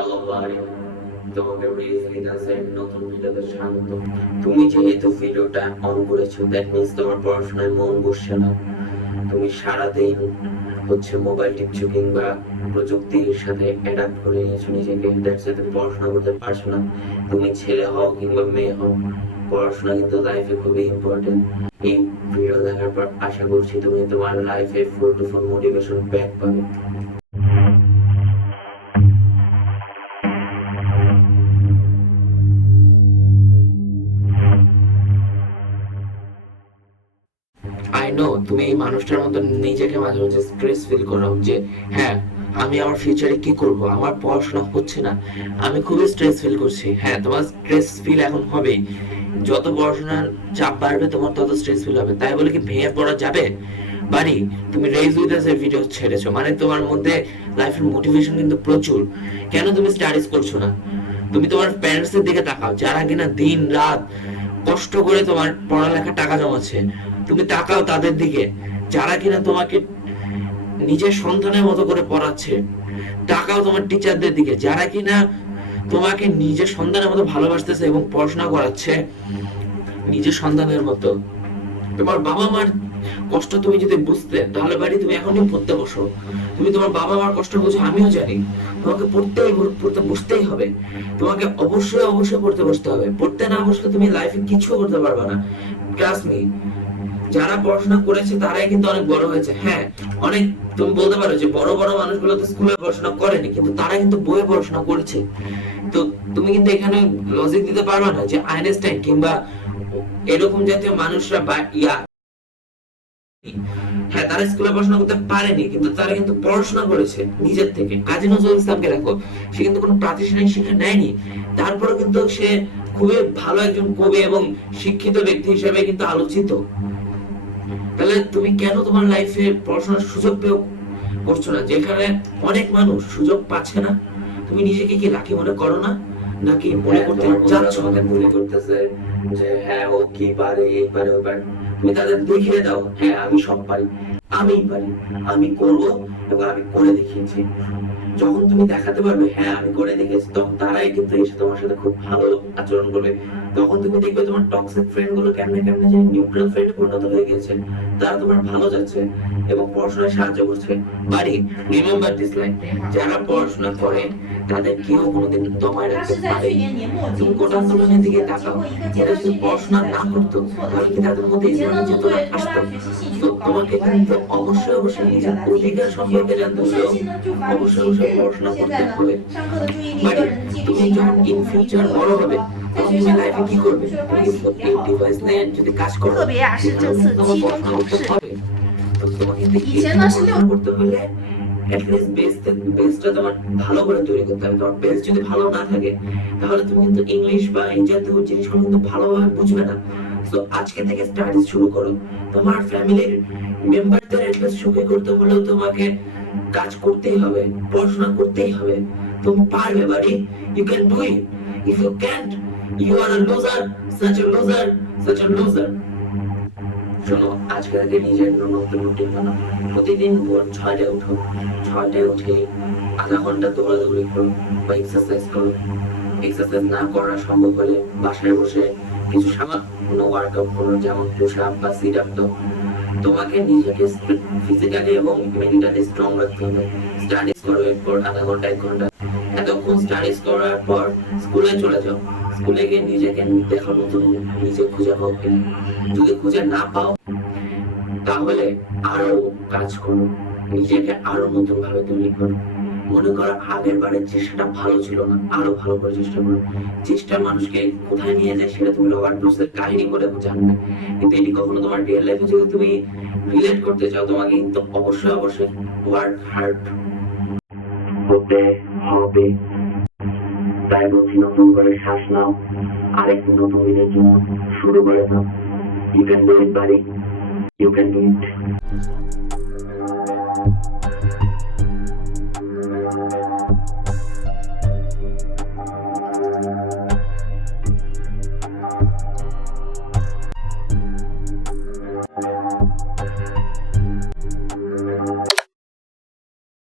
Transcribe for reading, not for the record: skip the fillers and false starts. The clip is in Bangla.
হ্যালো ভাই, তোমাকে রিজভিনাসের নতুন ভিডিওতে স্বাগত। তুমি যেহেতু ভিডিওটা অন করেছো, দ্যাট মিন্স তোমার পড়াশোনায় মন বসছে না। তুমি সারাদিন মোবাইল টিপছো কিংবা প্রযুক্তির সাথে অ্যাডাপ্ট করে নিয়েছো নিজেকে, দ্যাটস তুমি পড়াশোনা করতে পারছো না। তুমি ছেলে হও কিংবা মেয়ে হও, পড়াশোনা কিন্তু লাইফে খুবই ইম্পর্টেন্ট। এই ভিডিও দেখার পর আশা করছি তুমি তোমার লাইফে ফুল টু ফুল মোটিভেশন ব্যাক পাবে। আই নো তুমি এই মানুষটার মতো নিজেকে মাঝে মাঝে স্ট্রেস ফিল করো যে হ্যাঁ, আমি আমার ফিউচারে কি করব, আমার পড়াশোনা হচ্ছে না, আমি খুবই স্ট্রেস ফিল করছি। হ্যাঁ, তোমার স্ট্রেস ফিল এখন হবেই। যত পড়াশোনার চাপ বাড়বে তোমার তত স্ট্রেস ফিল হবে। তাই বলে কি ভেঙে পড়া যাবে? বাড়ি, তুমি রেজ উইথ আস এর ভিডিও ছেড়েছো মানে তোমার মধ্যে লাইফের মোটিভেশন কিন্তু প্রচুর। কেন তুমি স্টাডিজ করছো না? তুমি তোমার প্যারেন্টস এর দিকে তাকাও, যারা কিনা দিন রাত কষ্ট করে তোমার পড়ালেখার টাকা জমাচ্ছে। তুমি তাকাও তাদের দিকে, যারা কিনা তোমাকে নিজের সন্তানের মতো করে পড়াচ্ছে। তাকাও তোমার টিচারদের দিকে, যারা কিনা তোমাকে নিজের সন্তানের মতো ভালোবাসতেছে এবং পড়াশোনা করাচ্ছে নিজের সন্তানের মতো। তোমার বাবা মার কষ্ট তুমি যদি বুঝতে, তাহলে বাড়ি তুমি এখনই পড়তে বসো। তুমি তোমার বাবা মার কষ্ট বুঝো, আমিও জানি। তোমাকে পড়তে বসতেই হবে। তোমাকে অবশ্যই অবশ্যই পড়তে বসতে হবে। পড়তে না বসলে তুমি লাইফে কিছু করতে পারবে না। ট্রাস্ট মি, যারা পড়াশোনা করেছে তারাই কিন্তু অনেক বড় হয়েছে। হ্যাঁ, অনেক তুমি বলতে পারো যে বড় বড় মানুষগুলো তো স্কুলে পড়াশোনা করেনি, কিন্তু তারা কিন্তু বইয়ে পড়াশোনা করেছে। তো তুমি কিন্তু এখানে লজিক দিতে পারবে না যে আইনস্টাইন কিংবা এরকম জাতীয় মানুষরা বা হ্যাঁ, তারা স্কুলে পড়াশোনা করতে পারেনি, কিন্তু তারা কিন্তু পড়াশোনা করেছে নিজের থেকে। কাজী নজরুল ইসলামকে দেখো, সে কিন্তু কোনো প্রাতিষ্ঠানিক শিক্ষা নেয়নি, তারপরে কিন্তু সে খুবই ভালো একজন কবি এবং শিক্ষিত ব্যক্তি হিসেবে কিন্তু আলোচিত। তাহলে তুমি কেন তোমার লাইফে পড়াশোনার সুযোগ পেয়েও করছো না, যেখানে অনেক মানুষ সুযোগ পাচ্ছে না? তুমি নিজেকে কি লাকি মনে করো না, নাকি মনে করতে চাচ্ছ আমাকে মনে করতেছে যে হ্যাঁ ও কি পারে, এই পারে ও পারে? তুমি তাদের দেখিয়ে দাও, হ্যাঁ আমি সব পারি, আমিই পারি, আমি করব এবং আমি করে দেখিয়েছি। যখন তুমি দেখাতে পারবে হ্যাঁ আমি করে দেখেছি, তখন তারাই কিন্তু এসে তোমার সাথে খুব ভালো আচরণ করবে। তখন তুমি দেখবে তোমার টক্সিক ফ্রেন্ড গুলো কেমনে কেমনে যে নিউট্রাল ফ্রেন্ডে পরিণত হয়ে গেছে। তারা তোমার ভালো যাচ্ছে এবং পড়াশোনায় সাহায্য করছে। বাড়ি, রিমেম্বার দিস লাইন, যারা পড়াশোনা করে তাদের কেউ কোনোদিন দমায় রাখতে পারে। তুমি কোটা আন্দোলনের দিকে তাকাও, এরা যদি পড়াশোনা না করতো তাহলে কি তাদের মধ্যে ইসলামের চেতনা আসতো? তো তোমাকে কিন্তু অবশ্যই অবশ্যই নিজের অধিকার সম্পর্কে জানতে হলেও অবশ্যই অবশ্যই পড়াশোনা করতে হবে। বাট তুমি যখন ইন ফিউচার বড় হবে, তখন তুমি লাইফে কি করবে? তুমি এই ডিভাইস নিয়ে যদি কাজ করো, তোমার পড়াশোনা করতে হবে। তো তোমাকে পড়াশোনা করতে হলে বেসটা তোমার ভালো করে তৈরি করতে হবে। তোমার বেস যদি ভালো না থাকে, তাহলে তুমি কিন্তু ইংলিশ বা এই জাতীয় জিনিসগুলো কিন্তু ভালোভাবে বুঝবে না। তো আজকে থেকে স্টাডিজ শুরু করো। তোমার ফ্যামিলির মেম্বারদের অ্যাটলিস্ট সুখী করতে হলেও তোমাকে কাজ করতেই হবে, পড়াশোনা করতেই হবে। তুমি পারবে বাড়ি, you can do it. If you can't, you are a loser, such a loser, such a loser. শোনো, আজকে থেকে নিজের নতুন রুটিন বানাও। প্রতিদিন ভোর 6টায় উঠো। 6টায় উঠে আধা ঘন্টা দৌড়াদৌড়ি করো বা এক্সারসাইজ করো। এক্সারসাইজ না করা সম্ভব হলে বাসায় বসে কিছু সামান্য ওয়ার্কআউট করো, যেমন পুশ আপ বা সিট আপ। তো তোমাকে নিজেকে ফিজিক্যালি এবং মেন্টালি স্ট্রং রাখতে হবে। স্টাডিজ করো, এরপর আধা ঘন্টা 1 ঘন্টা। এতক্ষণ স্টাডিজ করার পর স্কুলে চলে যাও। স্কুলে গিয়ে নিজেকে দেখো, নতুন নিজে খুঁজে পাও কিনা। যদি খুঁজে না পাও, তাহলে আরো কাজ করো, নিজেকে আরো নতুন ভাবে তৈরি করো। মনে করো আগের বারের চেষ্টাটা ভালো ছিল না, আরো ভালো করে চেষ্টা করো। চেষ্টা মানুষকে কোথায় নিয়ে যায় সেটা তুমি রবার্ট ব্রুসের কাহিনী করে জানবে, কিন্তু এটি কখনো তোমার রিয়েল লাইফে যদি তুমি রিলেট করতে চাও, তোমাকে কিন্তু অবশ্যই অবশ্যই ওয়ার্ক হার্ড করতে হবে। তাই বলছি, নতুন করে শ্বাস নাও, আরেকটি নতুন দিনের জন্য শুরু করে দাও। ইউ ক্যান ডু ইট বাড়ি, ইউ ক্যান ডু ইট।